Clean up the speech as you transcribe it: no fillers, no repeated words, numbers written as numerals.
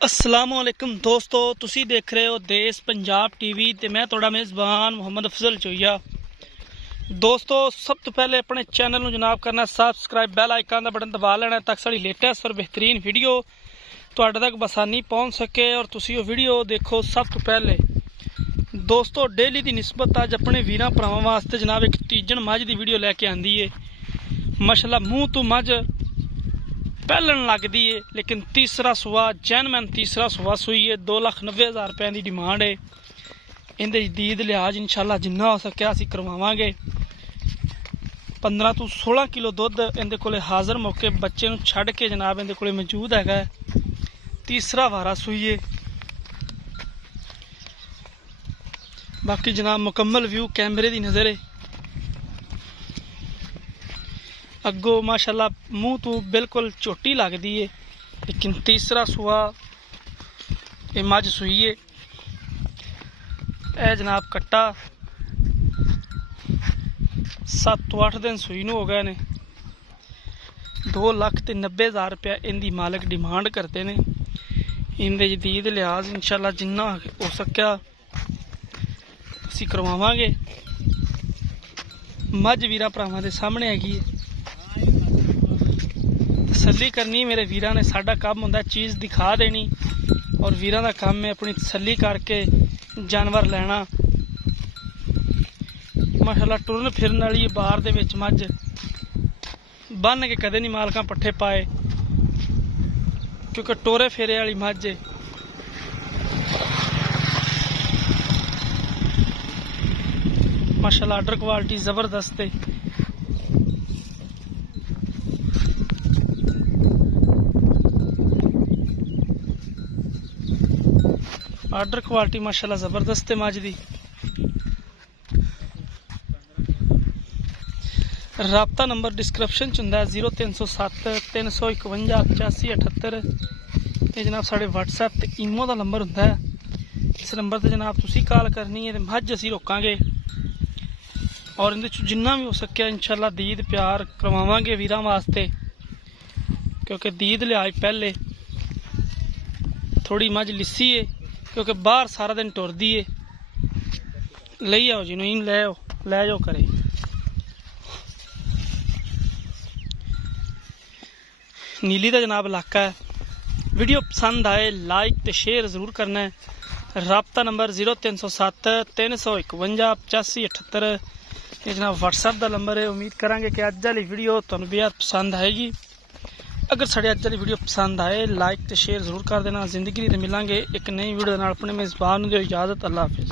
असलामुअलैकुम दोस्तों, तुसी देख रहे हो देश पंजाब टीवी ते मैं तुहाडा मेज़बान मुहम्मद अफजल चोइया। दोस्तों, सब तो पहले अपने चैनल नूं जनाब करना सबसक्राइब, बैल आइकन का बटन दबा लेना ताकि साड़ी लेटेस्ट और बेहतरीन वीडियो तुहाडे तक बसानी पहुँच सके और तुसी वो वीडियो देखो सब तो पहले। दोस्तों, डेली की निस्बत अज अपने वीरां भरावां वास्ते जनाब एक तीजन मझ की वीडियो लैके आंदी है। माशाअल्लाह मूँह तो मझ पहलन लगती है, लेकिन तीसरा सुआ जैनमैन तीसरा सुआ सुई है। 2,90,000 रुपये की डिमांड है। इहदे दीद लिहाज इंशाअल्लाह जिन्ना हो सके असीं करवावांगे। 15 तो 16 किलो दुध इहदे कोले हाज़र मौके बच्चे नूं छड्ड के जनाब इहदे कोले मौजूद है। तीसरा वारा सुई है। बाकी जनाब मुकम्मल व्यू कैमरे की नज़र है। अगो माशाअल्लाह मूँह तो बिल्कुल झोटी लगती है, लेकिन तीसरा सुआ ये मझ सुई है। यह जनाब कट्टा 7 तो 8 दिन सुई नूं हो गए ने। 2,90,000 रुपया इनकी मालिक डिमांड करते हैं। इनके जदीद लिहाज इंशाअल्लाह जिन्ना हो सकिया असीं करवावांगे। मझ वीरां भरावां दे सामने हैगी है। तसल्ली करनी मेरे वीरां ने, साडा काम हुंदा चीज़ दिखा देनी और वीरां दा काम है अपनी तसल्ली करके जानवर लैना। माशाअल्लाह टुरन फिरन वाली बार दे विच मझ बन के कदे नहीं मालकां पट्ठे पाए, क्योंकि टोरे फेरे वाली मझ है। माशाअल्लाह आर्डर क्वालिटी ज़बरदस्त है। आर्डर क्वालिटी माशाअल्लाह ज़बरदस्त है मझ दी। राबता नंबर डिस्क्रिप्शन च हुंदा 0307 351 8578। ये जनाब साढ़े व्हाट्सएप ते ईमो का नंबर हुंदा है। इस नंबर से जनाब तुसी कॉल करनी है तो मझ असीं रोकांगे और इहदे च जिन्ना भी हो सके इंशाअल्लाह दीद प्यार करवावांगे वीरां वास्ते, क्योंकि दीद लिहाज पहले थोड़ी मझ लिस्सी है, क्योंकि बाहर सारा दिन टुरदी है। ले आओ जिन्हों इन लै जाओ करे। नीली का जनाब इलाका है। वीडियो पसंद आए लाइक तो शेयर जरूर करना है। राबता नंबर 0307 351 8578। ये जनाब व्हाट्सएप का नंबर है। उम्मीद करांगे कि अज वाली वीडियो तुहानूं बेहद पसंद आएगी। अगर साड़ी अज वाली वीडियो पसंद आए लाइक तो शेयर जरूर कर देना। जिंदगी तो मिलांगे एक नई वीडियो नाल। अपने मेज़बान नूं दिओ इजाज़त। अल्लाह हाफिज़।